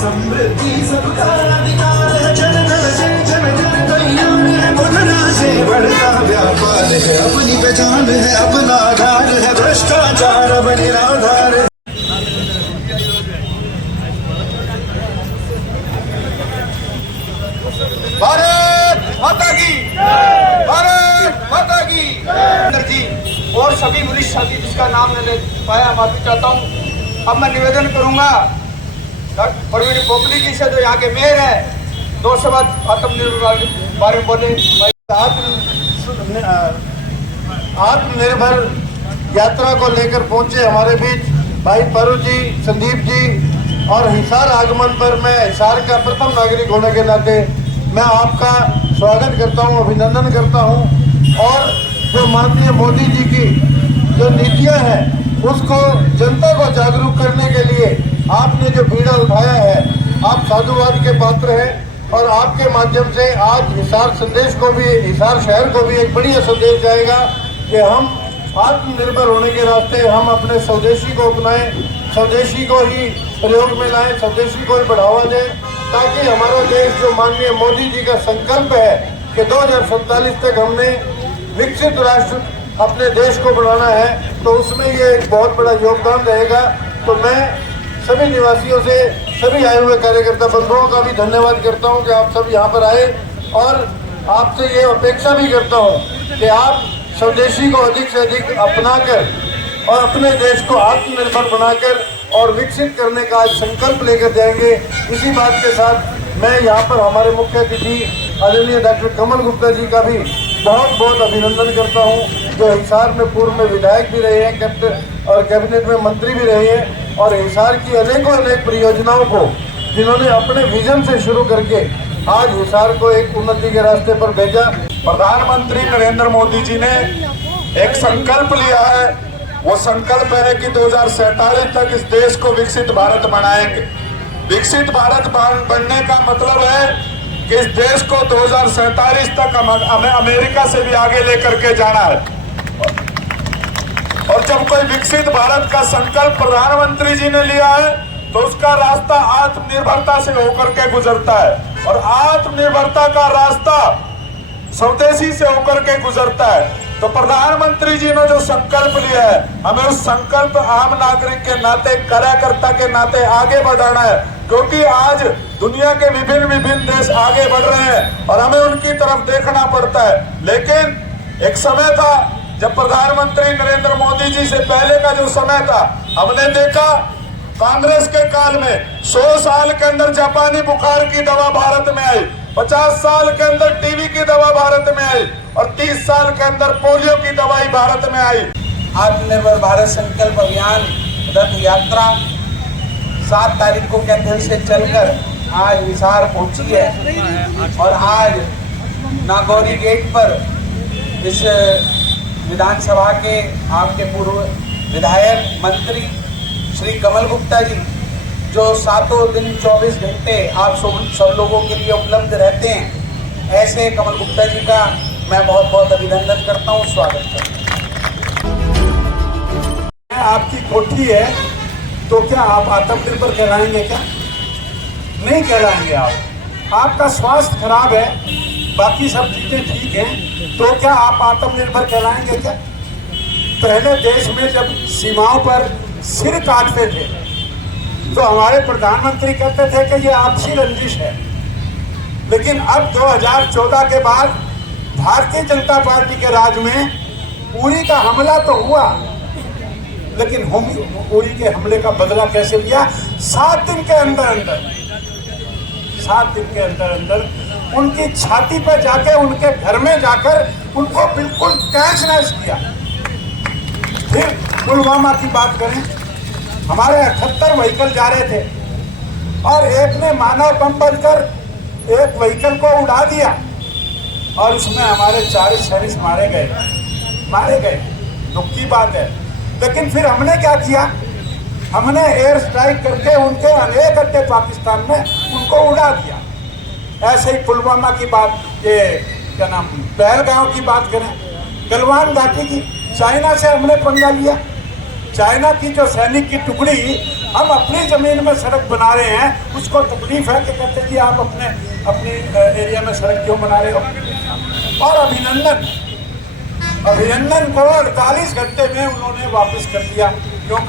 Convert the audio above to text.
समृद्धि सबका अधिकार है, जन जन जन जन जन कल्याण है, मुद्रा से बढ़ता व्यापार है, अपनी पहचान है, अपना आधार है, भ्रष्टाचार अब निराधार है। भारत माता की, भारत माता की जी। और सभी वरिष्ठ साथी जिसका नाम न ले पाया माफी चाहता हूँ। अब मैं निवेदन करूंगा परवीन पोपली जी से, जो यहाँ के मेयर है, 2 शब्द आत्मनिर्भर के बारे में बोले। आत्मनिर्भर यात्रा को लेकर पहुंचे हमारे बीच भाई परू जी, संदीप जी, और हिसार आगमन पर मैं हिसार का प्रथम नागरिक होने के नाते मैं आपका स्वागत करता हूं, अभिनंदन करता हूं। और जो माननीय मोदी जी की जो नीतियां हैं उसको जनता को जागरूक करने के लिए आपने जो बीड़ा उठाया है, आप साधुवाद के पात्र हैं। और आपके माध्यम से आज हिसार संदेश को भी, हिसार शहर को भी एक बढ़िया संदेश जाएगा कि हम आत्मनिर्भर होने के रास्ते हम अपने स्वदेशी को अपनाएं, स्वदेशी को ही प्रयोग में लाएं, स्वदेशी को ही बढ़ावा दें, ताकि हमारा देश जो माननीय मोदी जी का संकल्प है कि 2047 तक हमने विकसित राष्ट्र अपने देश को बढ़ाना है, तो उसमें ये एक बहुत बड़ा योगदान रहेगा। तो मैं सभी निवासियों से, सभी आए हुए कार्यकर्ता बंधुओं का भी धन्यवाद करता हूं कि आप सब यहाँ पर आए, और आपसे ये अपेक्षा भी करता हूं कि आप स्वदेशी को अधिक से अधिक अपनाकर और अपने देश को आत्मनिर्भर बनाकर और विकसित करने का आज संकल्प लेकर जाएंगे। इसी बात के साथ मैं यहाँ पर हमारे मुख्य अतिथि आदरणीय डॉक्टर कमल गुप्ता जी का भी बहुत बहुत अभिनंदन करता हूँ, जो हिसार में पूर्व में विधायक भी रहे हैं, कैप्टन और कैबिनेट में मंत्री भी रहे हैं, और हिसार की अनेकों अनेक परियोजनाओं को जिन्होंने अपने विजन से शुरू करके आज हिसार को एक उन्नति के रास्ते पर भेजा। प्रधानमंत्री नरेंद्र मोदी जी ने एक संकल्प लिया है, वो संकल्प है कि 2047 तक इस देश को विकसित भारत बनाएंगे। विकसित भारत बनने का मतलब है कि इस देश को 2047 तक हमें अमेरिका से भी आगे लेकर के जाना है। और जब कोई विकसित भारत का संकल्प प्रधानमंत्री जी ने लिया है तो उसका रास्ता आत्मनिर्भरता से होकर के गुजरता है, और आत्मनिर्भरता का रास्ता स्वदेशी से होकर के गुजरता है। तो प्रधानमंत्री जी ने जो संकल्प लिया है, हमें उस संकल्प आम नागरिक के नाते, कार्यकर्ता के नाते आगे बढ़ाना है, क्योंकि आज दुनिया के विभिन्न देश आगे बढ़ रहे हैं और हमें उनकी तरफ देखना पड़ता है। लेकिन एक समय था जब प्रधानमंत्री नरेंद्र मोदी जी से पहले का जो समय था, हमने देखा कांग्रेस के काल में 100 साल के अंदर जापानी बुखार की दवा भारत में आई, 50 साल के अंदर टीबी की दवा भारत में आई, और 30 साल के अंदर पोलियो की दवाई भारत में आई। आत्मनिर्भर भारत संकल्प अभियान रथ यात्रा 7 तारीख को कैथल से चलकर आज हिसार पहुंची है, और आज नागौरी गेट पर इस विधानसभा के आपके पूर्व विधायक मंत्री श्री कमल गुप्ता जी, जो 7 दिन 24 घंटे आप सब लोगों के लिए उपलब्ध रहते हैं, ऐसे कमल गुप्ता जी का मैं बहुत बहुत अभिनंदन करता हूँ, स्वागत करता हूँ। आपकी कोठी है तो क्या आप आत्मनिर्भर कहलाएंगे? क्या नहीं कहलाएंगे। आपका स्वास्थ्य खराब है, बाकी सब चीजें ठीक हैं, तो क्या आप आत्मनिर्भर कहलाएंगे? क्या पहले देश में जब सीमाओं पर सिर काटते थे तो हमारे प्रधानमंत्री कहते थे कि ये आपसी रंजिश है, लेकिन अब 2014 के बाद भारतीय जनता पार्टी के राज में उरी का हमला तो हुआ, लेकिन उरी के हमले का बदला कैसे लिया? 7 दिन के अंदर 7 दिन के अंदर उनकी छाती पर जाके, उनके घर में जाकर उनको बिल्कुल तहस नहस किया। फिर पुलवामा की बात करें, हमारे 78 व्हीकल जा रहे थे और एक ने मानव बम बनकर एक व्हीकल को उड़ा दिया और उसमें हमारे 4 सैनिक मारे गए। दुख की बात है। लेकिन फिर हमने क्या किया? हमने एयर स्ट्राइक करके उनके अनेक अड्डे पाकिस्तान में उनको उड़ा दिया। ऐसे ही पुलवामा की बात, ये क्या नाम, पहलगांव की बात करें, गलवान घाटी की, चाइना से हमने पंगा लिया। चाइना की जो सैनिक की टुकड़ी हम अपनी जमीन में सड़क बना रहे हैं, उसको तकलीफ है कि कहते कि आप अपने एरिया में सड़क क्यों बना रहे हो। और अभिनंदन को 48 घंटे में उन्होंने वापस कर दिया, क्योंकि